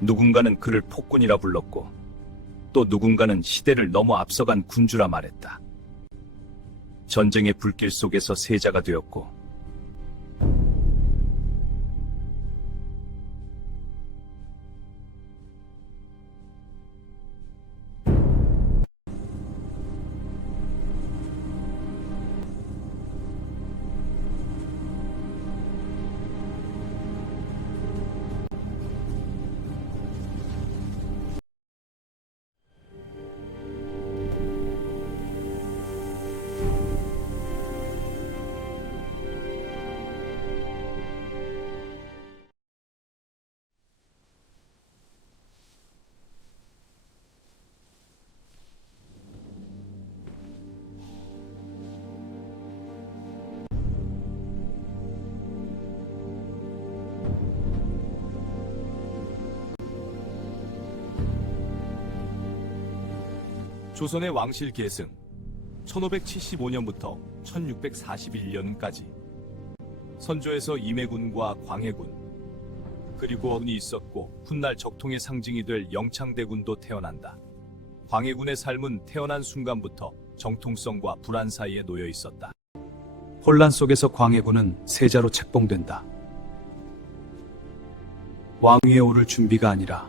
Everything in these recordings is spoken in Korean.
누군가는 그를 폭군이라 불렀고 또 누군가는 시대를 넘어 앞서간 군주라 말했다. 전쟁의 불길 속에서 세자가 되었고 조선의 왕실 계승 1575년부터 1641년까지 선조에서 임해군과 광해군 그리고 군이 있었고 훗날 적통의 상징이 될 영창대군도 태어난다. 광해군의 삶은 태어난 순간부터 정통성과 불안 사이에 놓여 있었다. 혼란 속에서 광해군은 세자로 책봉된다. 왕위에 오를 준비가 아니라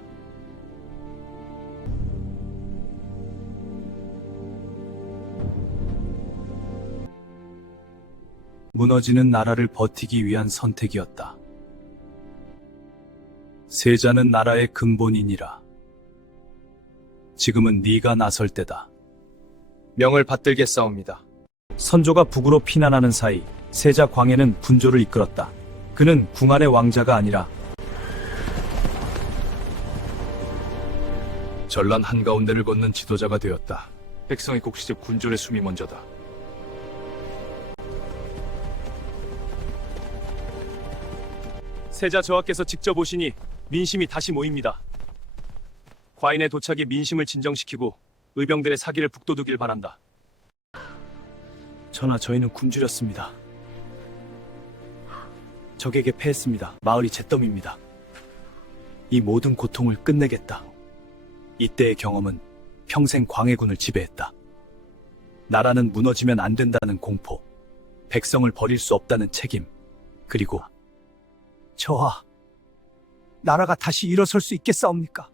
무너지는 나라를 버티기 위한 선택이었다. 세자는 나라의 근본이니라. 지금은 네가 나설 때다. 명을 받들겠사옵니다. 선조가 북으로 피난하는 사이 세자 광해는 분조를 이끌었다. 그는 궁안의 왕자가 아니라 전란 한가운데를 걷는 지도자가 되었다. 백성의 곡시적 군졸의 숨이 먼저다. 세자 저하께서 직접 오시니 민심이 다시 모입니다. 과인의 도착이 민심을 진정시키고 의병들의 사기를 북돋우길 바란다. 전하, 저희는 굶주렸습니다. 적에게 패했습니다. 마을이 잿더미입니다. 이 모든 고통을 끝내겠다. 이때의 경험은 평생 광해군을 지배했다. 나라는 무너지면 안 된다는 공포, 백성을 버릴 수 없다는 책임, 그리고 저하, 나라가 다시 일어설 수 있겠사옵니까?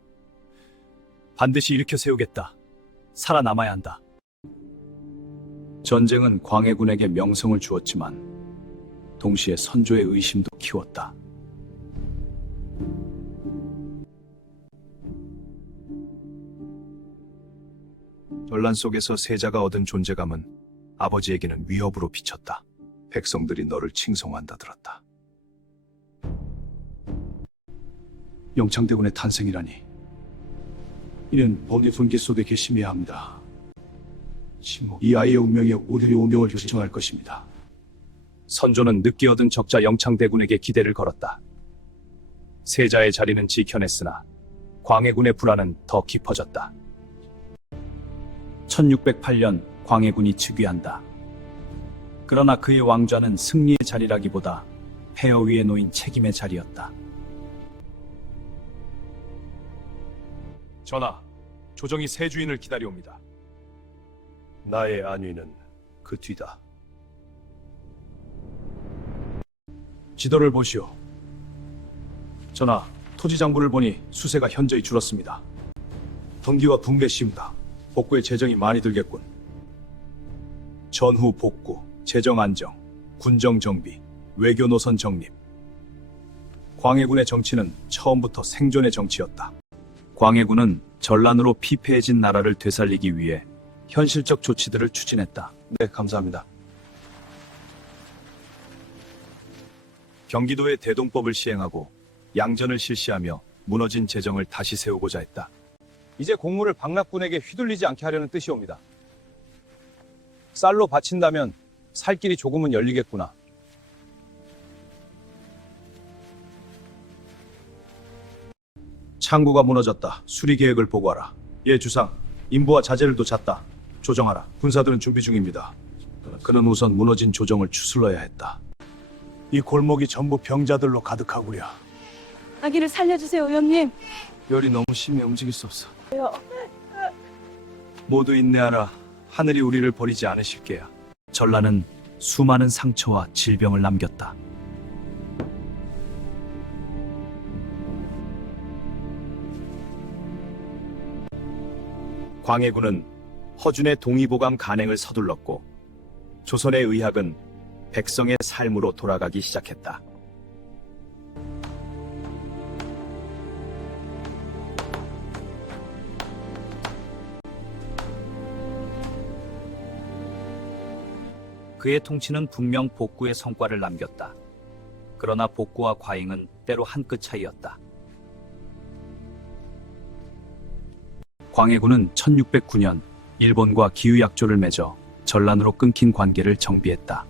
반드시 일으켜 세우겠다. 살아남아야 한다. 전쟁은 광해군에게 명성을 주었지만 동시에 선조의 의심도 키웠다. 전란 속에서 세자가 얻은 존재감은 아버지에게는 위협으로 비쳤다. 백성들이 너를 칭송한다 들었다. 영창대군의 탄생이라니, 이는 범죄 분기 속에 계심해야 합니다. 이 아이의 운명이 우리의 운명을 결정할 것입니다. 선조는 늦게 얻은 적자 영창대군에게 기대를 걸었다. 세자의 자리는 지켜냈으나 광해군의 불안은 더 깊어졌다. 1608년 광해군이 즉위한다. 그러나 그의 왕좌는 승리의 자리라기보다 폐허 위에 놓인 책임의 자리였다. 전하, 조정이 새 주인을 기다려옵니다. 나의 안위는 그 뒤다. 지도를 보시오. 전하, 토지 장부를 보니 수세가 현저히 줄었습니다. 덩기와 붕괴 씌운다. 복구에 재정이 많이 들겠군. 전후 복구, 재정 안정, 군정 정비, 외교 노선 정립. 광해군의 정치는 처음부터 생존의 정치였다. 광해군은 전란으로 피폐해진 나라를 되살리기 위해 현실적 조치들을 추진했다. 네, 감사합니다. 경기도의 대동법을 시행하고 양전을 실시하며 무너진 재정을 다시 세우고자 했다. 이제 공물을 박락군에게 휘둘리지 않게 하려는 뜻이옵니다. 쌀로 바친다면 살 길이 조금은 열리겠구나. 창구가 무너졌다. 수리 계획을 보고하라. 예, 주상. 인부와 자재를 도 잤다. 조정하라. 군사들은 준비 중입니다. 그는 우선 무너진 조정을 추슬러야 했다. 이 골목이 전부 병자들로 가득하구려. 아기를 살려주세요, 의원님. 열이 너무 심해 움직일 수 없어. 모두 인내하라. 하늘이 우리를 버리지 않으실 게야. 전라는 수많은 상처와 질병을 남겼다. 광해군은 허준의 동의보감 간행을 서둘렀고 조선의 의학은 백성의 삶으로 돌아가기 시작했다. 그의 통치는 분명 복구의 성과를 남겼다. 그러나 복구와 과잉은 때로 한 끗 차이였다. 광해군은 1609년 일본과 기후약조를 맺어 전란으로 끊긴 관계를 정비했다.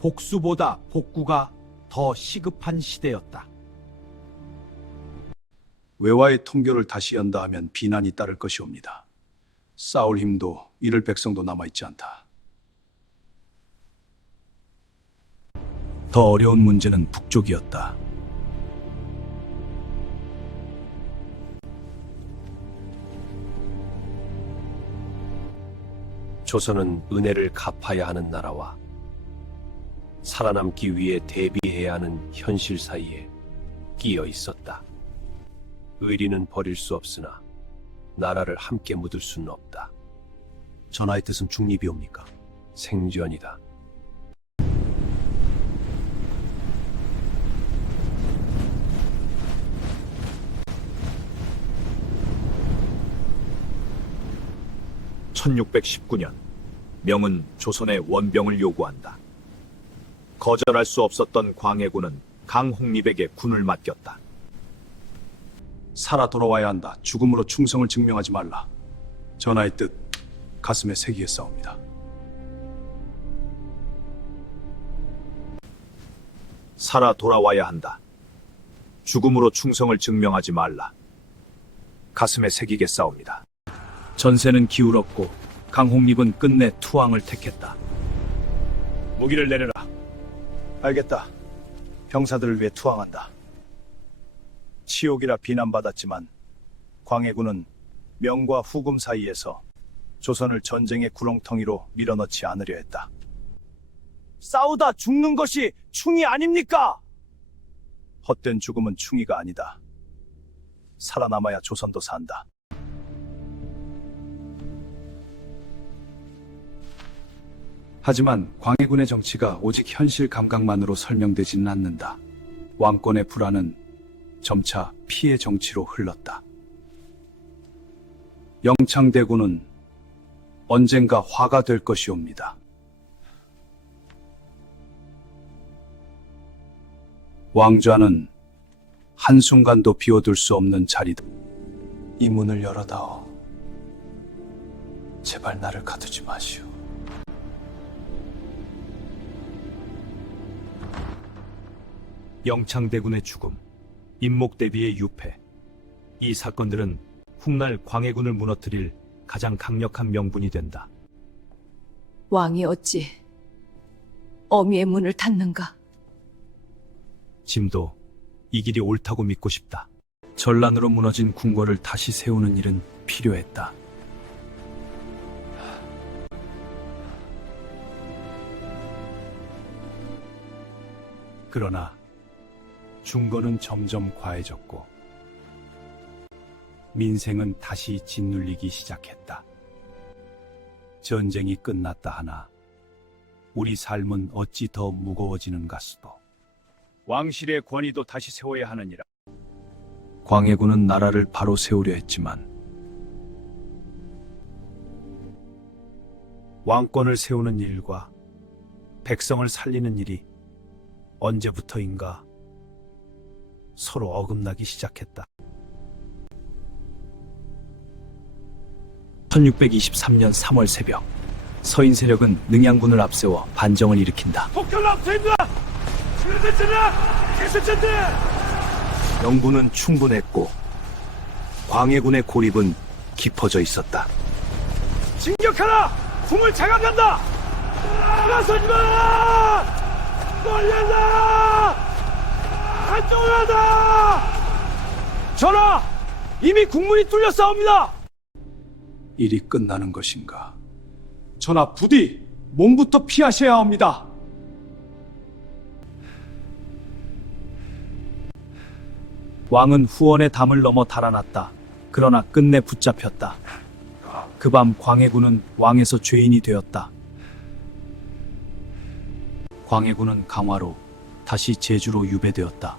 복수보다 복구가 더 시급한 시대였다. 외화의 통교를 다시 연다 하면 비난이 따를 것이옵니다. 싸울 힘도 잃을 백성도 남아있지 않다. 더 어려운 문제는 북쪽이었다. 조선은 은혜를 갚아야 하는 나라와 살아남기 위해 대비해야 하는 현실 사이에 끼어 있었다. 의리는 버릴 수 없으나 나라를 함께 묻을 수는 없다. 전하의 뜻은 중립이옵니까? 생전이다. (1619년) 명은 조선의 원병을 요구한다. 거절할 수 없었던 광해군은 강홍립에게 군을 맡겼다. 살아 돌아와야 한다. 죽음으로 충성을 증명하지 말라. 전하의 뜻 가슴에 새기겠사옵니다. 살아 돌아와야 한다. 죽음으로 충성을 증명하지 말라. 가슴에 새기겠사옵니다. 전세는 기울었고 강홍립은 끝내 투항을 택했다. 무기를 내려라. 알겠다. 병사들을 위해 투항한다. 치욕이라 비난받았지만 광해군은 명과 후금 사이에서 조선을 전쟁의 구렁텅이로 밀어넣지 않으려 했다. 싸우다 죽는 것이 충이 아닙니까? 헛된 죽음은 충의가 아니다. 살아남아야 조선도 산다. 하지만 광해군의 정치가 오직 현실 감각만으로 설명되지는 않는다. 왕권의 불안은 점차 피해 정치로 흘렀다. 영창대군은 언젠가 화가 될 것이옵니다. 왕좌는 한순간도 비워둘 수 없는 자리다. 이 문을 열어다오. 제발 나를 가두지 마시오. 영창대군의 죽음, 임목대비의 유패. 이 사건들은 훗날 광해군을 무너뜨릴 가장 강력한 명분이 된다. 왕이 어찌 어미의 문을 닫는가? 짐도 이 길이 옳다고 믿고 싶다. 전란으로 무너진 궁궐을 다시 세우는 일은 필요했다. 그러나 중건은 점점 과해졌고 민생은 다시 짓눌리기 시작했다. 전쟁이 끝났다 하나 우리 삶은 어찌 더 무거워지는가 수도. 왕실의 권위도 다시 세워야 하느니라. 광해군은 나라를 바로 세우려 했지만 왕권을 세우는 일과 백성을 살리는 일이 언제부터인가 서로 어긋나기 시작했다. 1623년 3월 새벽, 서인 세력은 능양군을 앞세워 반정을 일으킨다. 명분은 충분했고 광해군의 고립은 깊어져 있었다. 진격하라! 궁을 장악한다! 나서지 마! 걸린다! 한쪽으로 간다! 전하! 이미 국문이 뚫려 싸웁니다! 일이 끝나는 것인가? 전하, 부디 몸부터 피하셔야 합니다. 왕은 후원의 담을 넘어 달아났다. 그러나 끝내 붙잡혔다. 그 밤 광해군은 왕에서 죄인이 되었다. 광해군은 강화로 다시 제주로 유배되었다.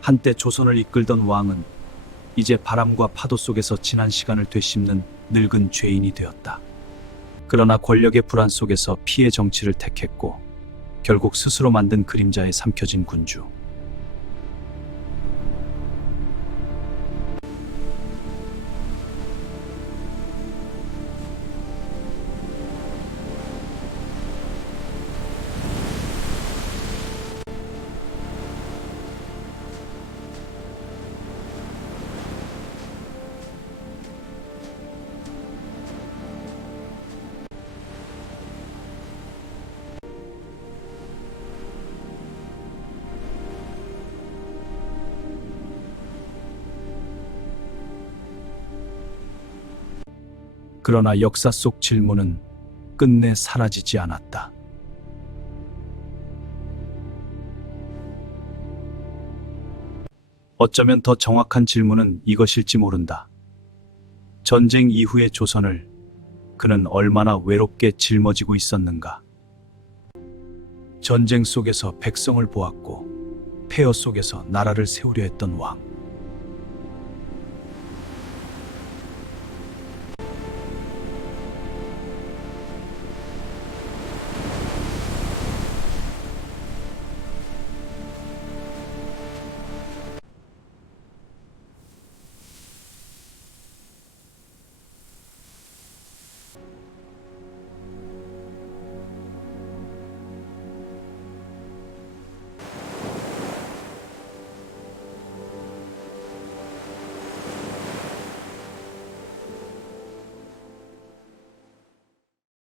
한때 조선을 이끌던 왕은 이제 바람과 파도 속에서 지난 시간을 되씹는 늙은 죄인이 되었다. 그러나 권력의 불안 속에서 피해 정치를 택했고 결국 스스로 만든 그림자에 삼켜진 군주. 그러나 역사 속 질문은 끝내 사라지지 않았다. 어쩌면 더 정확한 질문은 이것일지 모른다. 전쟁 이후의 조선을 그는 얼마나 외롭게 짊어지고 있었는가. 전쟁 속에서 백성을 보았고 폐허 속에서 나라를 세우려 했던 왕.